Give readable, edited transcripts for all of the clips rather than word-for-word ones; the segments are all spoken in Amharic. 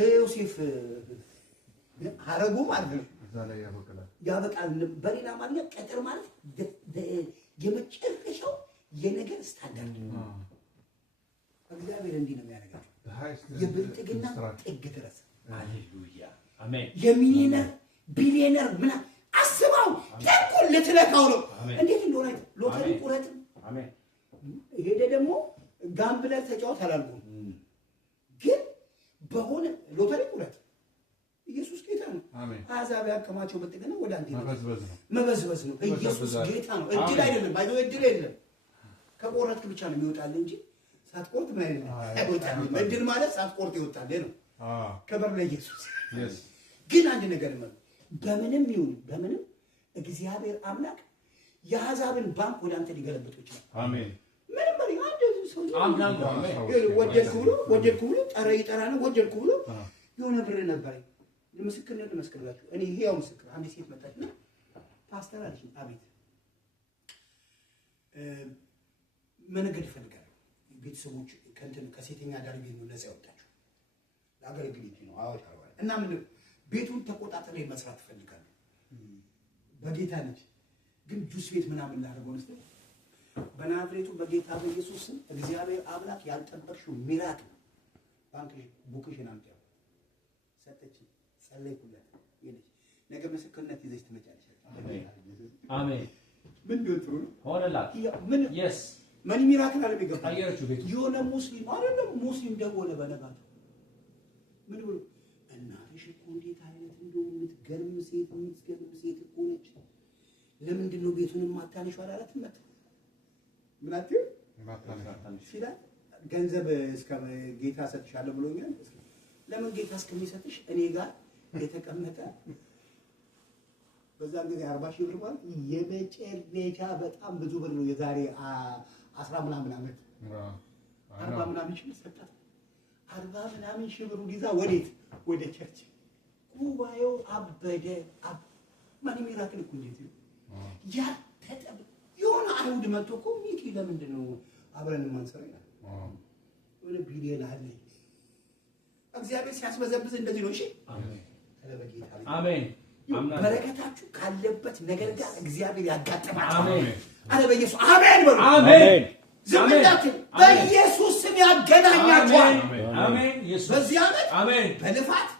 የዮሴፍ ሐረጉ ማለት ነው ዛሬ ያበቃል በሌላ ማለት ቀጥር ማለት የመጨረሻው የነገር ስታንዳርድ እግዚአብሔር እንዲህ ነው የሚያደርገው የብልጥግና ጥግ ድረስ ሃሌሉያ አሜን የሚሊየነር ቢሊየነር ምና አስባው ተኩል ለተለካው ነው እንዴት እንደሆነ ሎተሪ ቁረጥ አሜን ሄደ ደግሞ ጋምብለ ተጫወት አላልኩም ግን በሆነ ሎተሪ ቁረጥ ኢየሱስ ጌታ ነው አሜን አዛብ ያከማቸው በጥገና ወደ አንተ መበዝበዝ ነው ኢየሱስ ጌታ ነው እድል አይደለም ባይዶ እድል አይደለም ከቆረጥክ ብቻ ነው የሚወጣል እንጂ ሳትቆርጥ ምን አይደለም እድል ማለት ሳትቆርጥ ይወጣል ነው ከበር ለኢየሱስ ግን አንድ ነገር ነው በምንም ይሁን በምንም እግዚአብሔር አምላክ የአሕዛብን ባንክ ወደ አንተ ሊገለብጥ ይችላል አሜን ምንም ማለት አንድ ሰው አሜን ወደድኩ ብሎ ይጠራና ወደድኩ ብሎ የሆነ ብር ነበር ለምስክርነት መስክራችሁ እኔ ይሄው ምስክር አንድ ሴት መጣችና ፓስተር አለች አቤት መነገድ ይፈልጋል ቤተሰቦች ከእንትን ከሴተኛ ዳር ቤት ነው ነፃ ያወጣችሁ ለአገልግሎት ነው አወጣው እና ምን ቤቱን ተቆጣጥሬ መስራት ይፈልጋል በጌታ ነች ግን ጁስ ቤት ምናምን ላደርገው ነው በናዝሬቱ በጌታ በኢየሱስ ስም እግዚአብሔር አምላክ ያልጠበቅሽው ሚራክል ባንክ ቡክሽን አምጣው ሰጠች ጸለይኩለት ይልሽ ነገ ምስክርነት ይዘሽ ትመጫለሽ አሜን ምን ቢወጥሩ ሆነላት ምን yes ማን ሚራክል አለ ቢገባ አየረችው ቤቱ የሆነ ሙስሊም አይደለም ሙስሊም ደወለ በነጋቱ ምን ብሎ እናትሽ እኮ እንዴት አይነት እንደው የምትገርም ሴት እኮ ነች ለምንድን ነው ቤቱን ማታነሽ አላላት መጣ ምን አትዩ ሲላ ገንዘብ እስከ ጌታ ሰጥሻለሁ ብሎኛል ለምን ጌታ እስከሚሰጥሽ እኔ ጋር የተቀመጠ በዛ ጊዜ 40 ሺህ ብር ማለት የመጨረሻ በጣም ብዙ ብር ነው የዛሬ 10 ምናምን ዓመት 40 ምናምን ሺህ ሰጣት 40 ምናምን ሺህ ብር ይዛ ወዴት ወደ ቸርች ጉባኤው አበደ ማን ሚራክል እኮ እንዴት ነው ያ ተጠብ የሆነ አይሁድ መጥቶ እኮ ሚኪ ለምንድን ነው አብረን ማንሰራ ይላል ወለ ቢሊየን አለ እግዚአብሔር ሲያስበዘብዝ እንደዚህ ነው እሺ አሜን ተለበጌታ አሜን በረከታችሁ ካለበት ነገር ጋር እግዚአብሔር ያጋጥማል አሜን አለ በኢየሱስ አሜን በሉ አሜን ዘመዳችን በኢየሱስ ስም ያገናኛችኋል አሜን ኢየሱስ በዚህ ዓመት አሜን በልፋት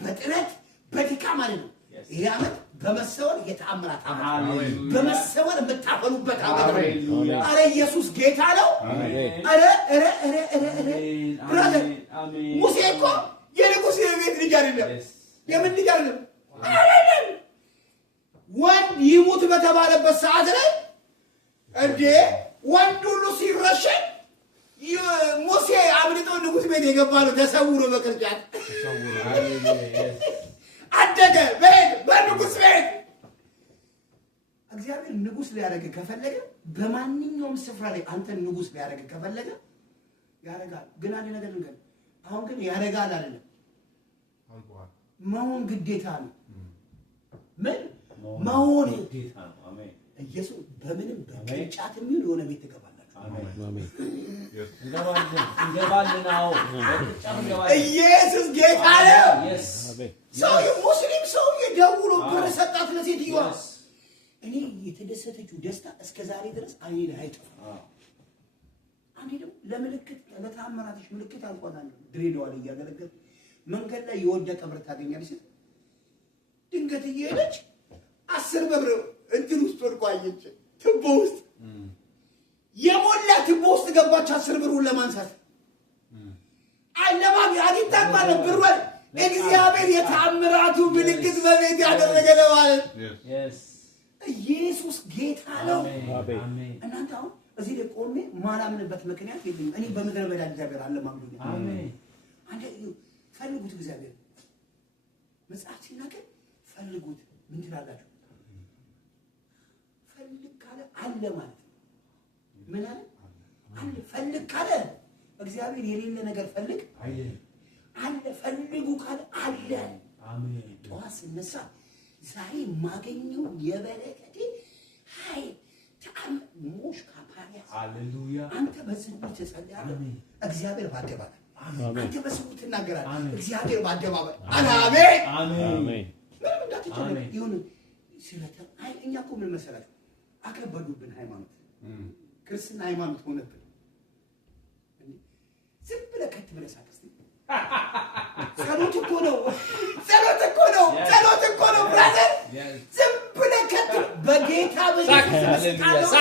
በጥረት በድካም ማለት ነው ይሄ ዓመት በመሰወር የተአምራት ዓመት በመሰወር የምታፈሉበት ዓመት ነው አለ ኢየሱስ ጌታ ነው ብራዘር ሙሴ እኮ የንጉሥ የቤት ልጅ አይደለም የምን ልጅ አይደለም ወንድ ይሙት በተባለበት ሰዓት ላይ እንዴ ወንድ ሁሉ ሲረሸን ሙሴ አምልጦ ንጉሥ ቤት የገባ ነው ተሰውሮ በቅርጫት አደገ በንጉሥ ቤት እግዚአብሔር ንጉሥ ሊያደርግ ከፈለገ በማንኛውም ስፍራ ላይ አንተን ንጉሥ ሊያደርግ ከፈለገ ያደርጋል ግን አንድ ነገር ልንገር አሁን ግን ያደርጋል አይደለም መሆን ግዴታ ነው ምን መሆን ግዴታ ነው አሜን ኢየሱስ በምንም በቅርጫት የሚሆን የሆነ ቤት ትገባላችሁ አሜን እንገባለን አዎ ኢየሱስ ጌታ ነው ሰው ሙስሊም ሰው የደውሎ ብር ሰጣት ለሴትዮዋ እኔ የተደሰተችው ደስታ እስከ ዛሬ ድረስ አይኔ ላይ አይጠፋም አንዴ ደግሞ ለምልክት ለተአምራትሽ ምልክት አልቆታል ድሬዳዋ ላይ ያገለገለ መንገድ ላይ የወደቀ ብር ታገኛለሽ ድንገት እየሄደች 10 ብር እንትን ውስጥ ወድቆ አየች ትቦ ውስጥ የሞላ ትቦ ውስጥ ገባች 10 ብሩን ለማንሳት አለማም አግኝታማ ብር እግዚአብሔር የተአምራቱ ምልክት በቤት ያደረገ ነው ማለት ኢየሱስ ጌታ ነው አሜን እናንተ አሁን እዚህ ላይ ቆሜ ማላምንበት ምክንያት የለም እኔ በምድረ በዳ እግዚአብሔር አለማምዱ አሜን አንተ ፈልጉት እግዚአብሔር መጽሐፍ ሲናገር ፈልጉት ምን ትላላችሁ ፈልግ ካለ አለ ማለት ምን አለ አለ ፈልግ ካለ እግዚአብሔር የሌለ ነገር ፈልግ አለ ፈልጉ ካለ አለ አሜን ጠዋት ስነሳ ዛሬ ማገኘው የበረከቴ ሃይ ሞሽ ካፓሪያ ሃሌሉያ አንተ በዝም ተጸልያለህ እግዚአብሔር ባደባል አንተ በስሙ ትናገራለህ እግዚአብሔር በአደባባይ አሜን አሜን ምንም እንዳትጨነቅ ይሁን ስለታ አይ እኛ እኮ ምን መሰላችሁ አከበዱብን ሃይማኖት ክርስትና ሃይማኖት ሆነብን ዝም ብለህ ከት ብለህ ሳቅስ ጸሎት እኮ ነው ብራዘር ዝም ብለህ ከት በጌታ በኢየሱስ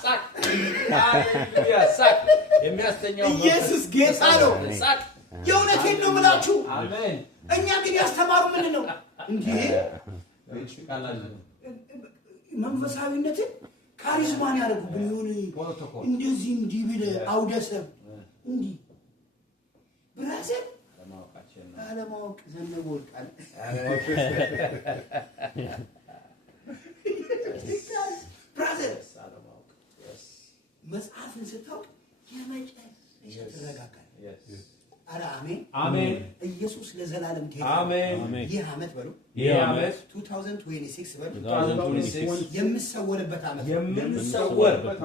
ሳቅ የሚያስተኛው ኢየሱስ ጌታ ነው የእውነቴን ነው የምላችሁ አሜን እኛ ግን ያስተማሩ ምንድን ነው እንዴ መንፈሳዊነትን ካሪዝማን ያደርጉብን ይሁን እንደዚህ እንዲህ ብለህ አውደሰብ እንዲህ ብራዘር አለማወቅ ዘነበ ወርቃል ብራዘር መጽሐፍን ስታውቅ የመጨረሻ ትረጋጋለህ አሜን አሜን ኢየሱስ ለዘላለም ጌታ አሜን ይህ ዓመት በሉ ይህ ዓመት 2026 በሉ 2026 የምሰወርበት ዓመት የምሰወርበት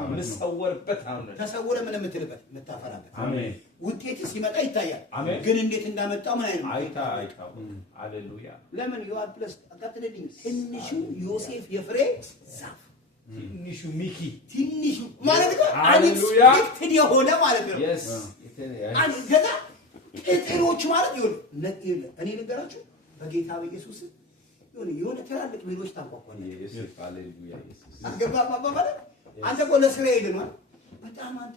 ዓመት ተሰወረ ምን የምትልበት የምታፈራበት አሜን ውጤት ሲመጣ ይታያል ግን እንዴት እንዳመጣው ምን አይታው ሃሌሉያ ለምን ዮሐን ፕለስ አቃጥልልኝ ትንሹ ዮሴፍ የፍሬ ዛፍ ትንሹ ሚኪ ትንሹ ማለት ነው አንኤክስፔክትድ የሆነ ማለት ነው ገና ጤጤሮች ማለት ይሁን እኔ ነገራችሁ በጌታ በኢየሱስ የሆነ ትላልቅ ሌሎች ታቋቋለ ኢየሱስ ሃሌሉያ ኢየሱስ አገባባ ማለት አንተ እኮ ለስራ ሄደህ ነው በጣም አንተ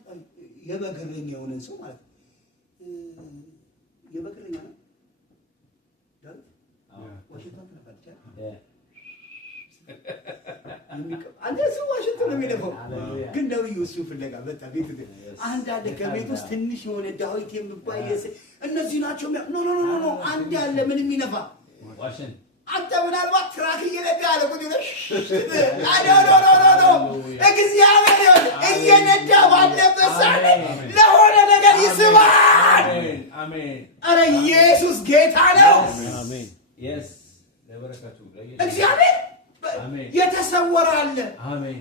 የበግረኛ የሆነ ሰው ማለት የበግረኛ ነው ዳዊት ዋሽንግተን ተፈጨ አንተ ሰው ዋሽንግተን ነው የሚደፋው ግን ዳዊት እሱ ፍለጋ በጣ ቤት አንድ አለ ከቤት ውስጥ ትንሽ የሆነ ዳዊት የሚባል እነዚህ ናቸው ኖ አንድ ያለ ምንም ይነፋ ዋሽን አንተ ምናልባት ትራክ እየነዳ ያለ ቁጭ ብለህ ኖ እግዚአብሔር እየነዳ ባለበት ሰዓት ለሆነ ነገር ይስባል አሜን አረ ኢየሱስ ጌታ ነው አሜን yes ለበረከቱ እግዚአብሔር የተሰወረ አለ አሜን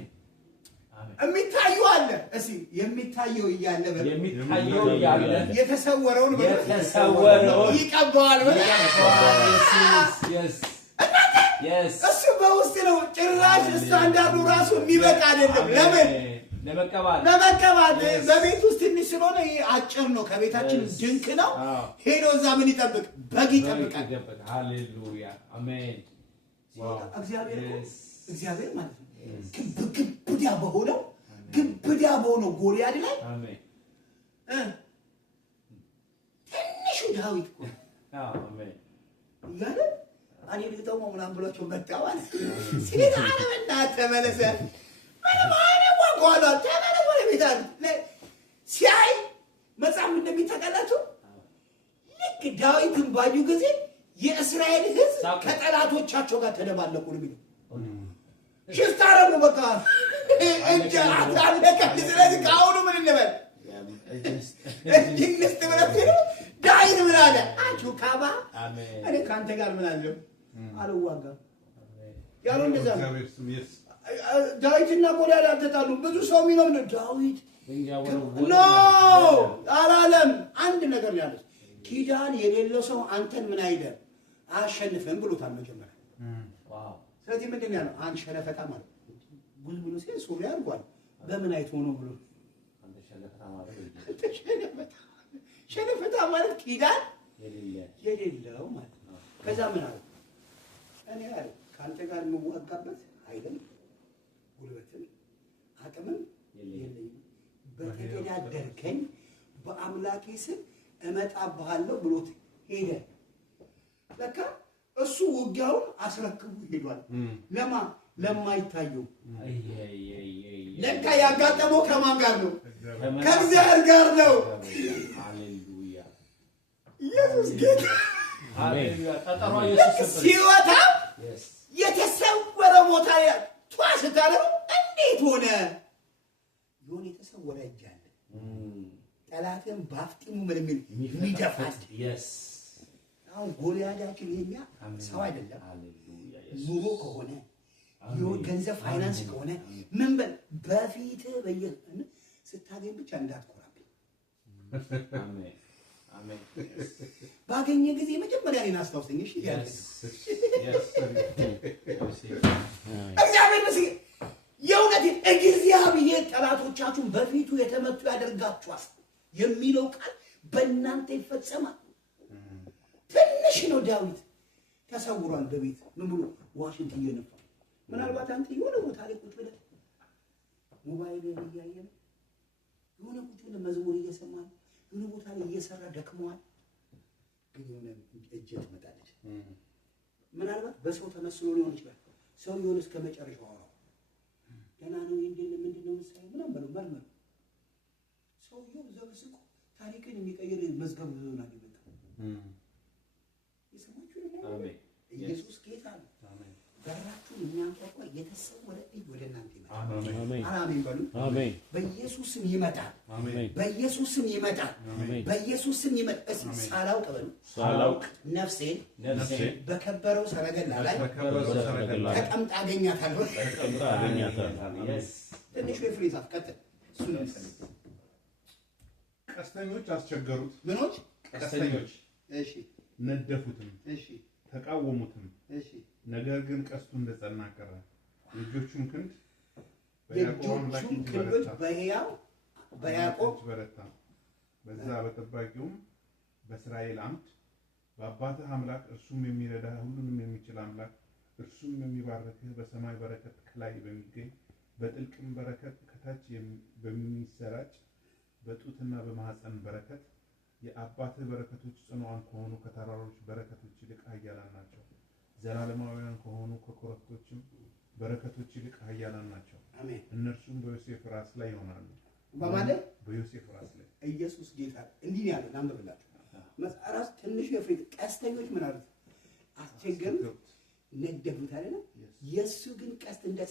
የሚታየው አለ እስኪ የሚታየው እያለ የሚታየው እያለ የተሰወረውን ይቀባዋል yes እሱ በውስጥ ነው ጭራሽ ስታንዳርዱ ራሱ የሚበቃ አይደለም ለምን ለመቀባት በቤት ውስጥ ትንሽ ስለሆነ አጭር ነው ከቤታችን ድንክ ነው ሄዶ እዛ ምን ይጠብቅ በግ ይጠብቃል ሃሌሉያ አሜን እግዚአብሔር ማለት ነው ግብግብዳ በሆነው ጎልያድ ላይ አሜን ትንሹ ዳዊት እኮ አሜን ያለ አኔ ልተው ምናምን ብሏቸው መጣዋል ሲል አረመና ተመለሰ ማለማነ ወጓላ ተመለሰ ወደ ቤታል ሲያይ መጽሐፍ እንደሚተቀላቱ ልክ ዳዊትን ባዩ ጊዜ የእስራኤል ሕዝብ ከጠላቶቻቸው ጋር ተደባለቁ ነው የሚለው ሽፍታረሙ በቃ እንጃ አለቀ ስለዚህ ካሁኑ ምን እንበል እጅንስት ብለህ ዳዊት ምን አለ አንቺ ካባ እኔ ካንተ ጋር ምን አለው አልዋጋም ያለው እንደዛ ዳዊትና ጎልያድ አልተጣሉ ብዙ ሰው የሚለው ዳዊት ኖ አላለም አንድ ነገር ያለው ኪዳን የሌለው ሰው አንተን ምን አይደል አሸንፈን ብሎታል መጀመሪያ ዋው ስለዚህ ምንድን ያለው አንተ ሸለፈታ ማለት ጉል ብሎ ሲል ሱሪ አርጓል በምን አይቶ ነው ብሎ አንተ ሸለፈታ ማለት ኪዳን የሌለው ማለት ነው ከዛ ምን አለ እኔ አይደል ካንተ ጋር የምዋጋበት አይደል ጉልበትም አቅምም የለኝም በተገዳደርከኝ በአምላኬ ስም እመጣብሃለሁ ብሎት ሄደ ለካ እሱ ውጊያውን አስረክቡ ሄዷል ለማ ለማይታየው ለካ ያጋጠመው ከማን ጋር ነው ከእግዚአብሔር ጋር ነው ሃሌሉያ ኢየሱስ ጌታ ሃሌሉያ ተጠራ ኢየሱስ ሲወጣ የተሰወረ ቦታ ላይ ተዋስታለው እንዴት ሆነ የሆነ የተሰወረ እጅ አለ ጠላትን ባፍጢሙ ምንም የሚደፋል አሁን ጎልያዳችን የኛ ሰው አይደለም ኑሮ ከሆነ ገንዘብ ፋይናንስ ከሆነ ምን በል በፊት በየቀኑ ስታገኝ ብቻ እንዳትኮራብኝ አሜን አሜን ባገኘ ጊዜ መጀመሪያ እኔን አስታውሰኝ እሺ እግዚአብሔር ይመስገን የእውነቴን እግዚአብሔር ጠላቶቻችሁን በፊቱ የተመቱ ያደርጋችኋል የሚለው ቃል በእናንተ ይፈጸማል ትንሽ ነው ዳዊት ተሰውሯል በቤት ምን ብሎ ዋሽንት እየነፋ ምናልባት አንተ የሆነ ቦታ ላይ ቁጭ ብለህ ሞባይል እያየህ የሆነ ቁጭ ብለህ መዝሙር እየሰማህ የሆነ ቦታ ላይ እየሰራ ደክመዋል ግን የሆነ እጅ ትመጣለች ምናልባት በሰው ተመስሎ ሊሆን ይችላል ሰው የሆነ እስከ መጨረሻው አወራው ገና ነው ምንድነው ምሳሌ ምናምን በለው መርመር ሰውየው ዘብስቆ ታሪክን የሚቀይር መዝገብ ይሆናል ይመጣ የሰማችሁ ነው አሜን ኢየሱስ ጌታ ነው አሜን በራችሁን የሚያንኳኳ የተሰወረ እጅ ወደ እናንተ ይመጣል አሜን አሜን በሉ አሜን በኢየሱስ ስም ይመጣል አሜን በኢየሱስ ስም ይመጣል አሜን በኢየሱስ ስም ይመጣል ሳላውቅ በሉ ሳላውቅ ነፍሴን በከበረው ሰረገላ ላይ ተቀምጣ አገኛታለሁ ትንሽ ፍሬዝ አፍቀጥ እሱ ነው ቀስተኞች አስቸገሩት ምኖች ቀስተኞች እሺ ነደፉትም እሺ ተቃወሙትም እሺ ነገር ግን ቀስቱ እንደጸና ቀረ የእጆቹን ክንድ በያዕቆብ በረታ በዛ በጠባቂውም በእስራኤል አምድ በአባትህ አምላክ እርሱም የሚረዳ ሁሉንም የሚችል አምላክ እርሱም የሚባርክህ በሰማይ በረከት ከላይ በሚገኝ በጥልቅም በረከት ከታች በሚሰራጭ በጡትና በማህፀን በረከት የአባትህ በረከቶች ጽኑዓን ከሆኑ ከተራሮች በረከቶች ይልቅ ኃያላን ናቸው ዘላለማውያን ከሆኑ ከኮረብቶችም በረከቶች ይልቅ ኃያላን ናቸው አሜን እነርሱም በዮሴፍ ራስ ላይ ይሆናሉ በማለት በዮሴፍ ራስ ላይ ኢየሱስ ጌታ እንዲህ ያለ አንብብላችሁ መጽሐፍ ትንሽ የፍሬት ቀስተኞች ምን አሉት አስቸገሩት ነደፉት አይደል የሱ ግን ቀስት እንደ